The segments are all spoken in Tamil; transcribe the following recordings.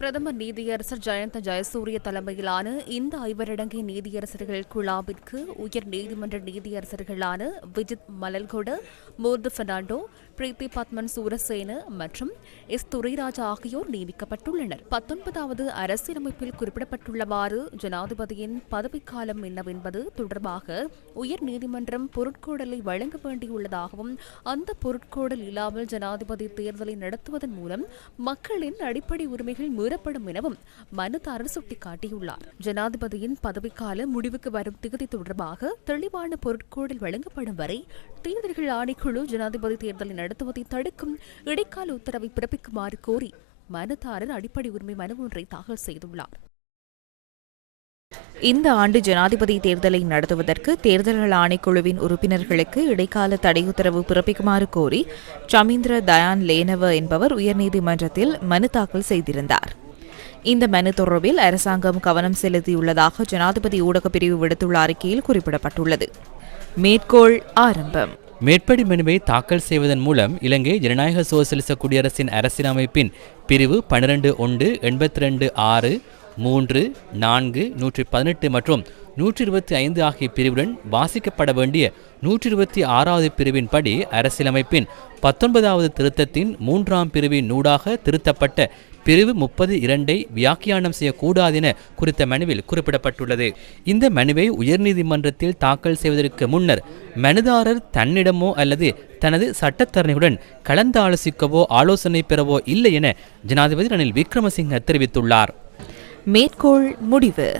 பிரதமர் நீதியரசர் ஜயந்த ஜெயசூரிய தலைமையிலான இந்த ஐவரடங்கிய நீதியரசர்கள் குழாவிற்கு உயர் நீதிமன்ற நீதியரசர்களான விஜித் மலல்கொட, மூர்து பெர்னாண்டோ, பிரீத்தி பத்மன் சூரசேன மற்றும் எஸ் துரைராஜா ஆகியோர் நியமிக்கப்பட்டுள்ளனர். 19வது அரசியலமைப்பில் குறிப்பிடப்பட்டுள்ளவாறு ஜனாதிபதியின் பதவிக்காலம் என்னவென்பது தொடர்பாக உயர் நீதிமன்றம் பொருட்கோடலை வழங்க வேண்டியுள்ளதாகவும் அந்த பொருட்கோடல் இல்லாமல் ஜனாதிபதி தேர்தலை நடத்துவதன் மூலம் மக்களின் அடிப்படை உரிமைகள் மீறப்படும் எனவும் மனுதாரர் சுட்டிக்காட்டியுள்ளார். ஜனாதிபதியின் பதவிக்கால முடிவுக்கு வரும் திகதி தொடர்பாக தெளிவான பொருட்கோடல் வழங்கப்படும் வரை தேர்தல்கள் ஆணைக்குழு ஜனாதிபதி தேர்தலை நடத்துவதை தடுக்கும் இடைக்கால உத்தரவை பிறப்பிக்குமாறு கோரி மனுதாரர் அடிப்படை உரிமை மனு ஒன்றை தாக்கல் செய்துள்ளார். இந்த ஆண்டு ஜனாதிபதி தேர்தலை நடத்துவதற்கு தேர்தல்கள் ஆணைக்குழுவின் உறுப்பினர்களுக்கு இடைக்கால தடை உத்தரவு பிறப்பிக்குமாறு கோரி சமீந்திர தயான் லேனவ என்பவர் உயர்நீதிமன்றத்தில் மனு தாக்கல் செய்திருந்தார். இந்த மனு தொடர்பில் அரசாங்கம் கவனம் செலுத்தியுள்ளதாக ஜனாதிபதி ஊடகப் பிரிவு விடுத்துள்ள அறிக்கையில் குறிப்பிடப்பட்டுள்ளது. மேற்கோள் ஆரம்பம். மேற்படி மனுவை தாக்கல் செய்வதன் மூலம் இலங்கை ஜனநாயக சோசலிச குடியரசின் அரசியலமைப்பின் பிரிவு 12(1) 82(6) 3, 4, 118 மற்றும் 125 ஆகிய பிரிவுடன் வாசிக்கப்பட வேண்டிய 126வது பிரிவின்படி அரசியலமைப்பின் 19வது திருத்தத்தின் 3ஆம் பிரிவின் ஊடாக திருத்தப்பட்ட பிரிவு 32 வியாக்கியானம் செய்யக்கூடாது என குறித்த மனுவில் குறிப்பிடப்பட்டுள்ளது. இந்த மனுவை உயர்நீதிமன்றத்தில் தாக்கல் செய்வதற்கு முன்னர் மனுதாரர் தன்னிடமோ அல்லது தனது சட்டத்தரணியுடன் கலந்தாலோசிக்கவோ ஆலோசனை பெறவோ இல்லை என ஜனாதிபதி ரணில் விக்ரமசிங்க தெரிவித்துள்ளார். மேற்கோள் முடிவு.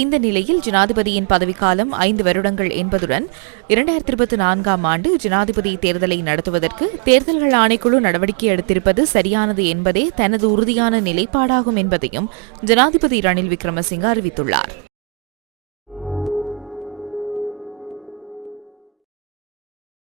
இந்த நிலையில் ஜனாதிபதியின் பதவிக்காலம் 5 வருடங்கள் என்பதுடன் 2024ஆம் ஆண்டு ஜனாதிபதி தேர்தலை நடத்துவதற்கு தேர்தல்கள் ஆணைக்குழு நடவடிக்கை எடுத்திருப்பது சரியானது என்பதே தனது உறுதியான நிலைப்பாடாகும் என்பதையும் ஜனாதிபதி ரணில் விக்ரமசிங்க அறிவித்துள்ளார்.